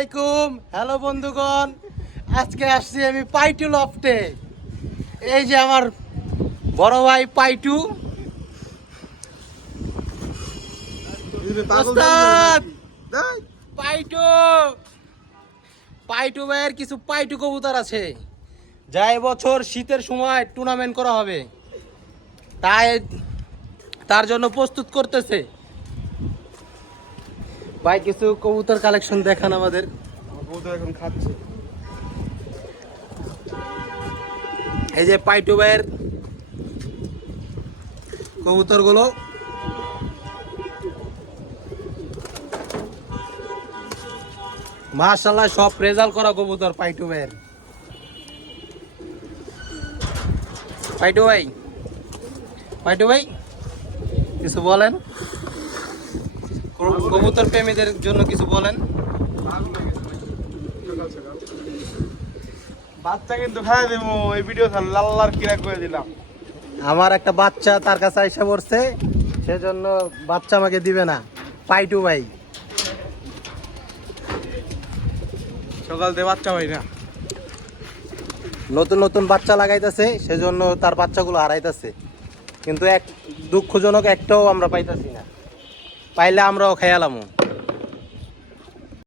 আলাইকুম। হ্যালো বন্ধুগণ, আজকে আসছি আমি পাইটু লফটে। এই যে আমার বড় ভাই পাইটু। ওস্তাদ পাইটু পাইটু ভাইয়ের কিছু পাইটু কবুতর আছে, যা এবছর শীতের সময় টুর্নামেন্ট করা হবে, তাই তার জন্য প্রস্তুত করতেছে। ভাই কিছু কবুতর কালেকশন দেখান আমাদের। কবুতর এখন খাচ্ছে। এই যে পাইটু ভাইয়ের কবুতর গুলো, মাশাআল্লাহ সব রেজাল্ট করা কবুতর পাইটু ভাইয়ের। পাইটু ভাই, পাইটু ভাই কিছু বলেন, কবুতর প্রেমীদের জন্য কিছু বলেন। বাচ্চা কিন্তু খাই দেবো, এই ভিডিও লাল্লার কিরা করে দিলাম। আমার একটা বাচ্চা তার কাছে আইসা পড়ছে, সেজন্য বাচ্চা আমাকে দিবে না পাইটু ভাই। সকাল থেকে বাচ্চা ভাই না, নতুন নতুন বাচ্চা লাগাইতেছে, সেজন্য তার বাচ্চাগুলো হারাইতেছে, কিন্তু এক দুঃখজনক একটাও আমরা পাইতেছি না, পাইলে আমরাও খেয়ালামু।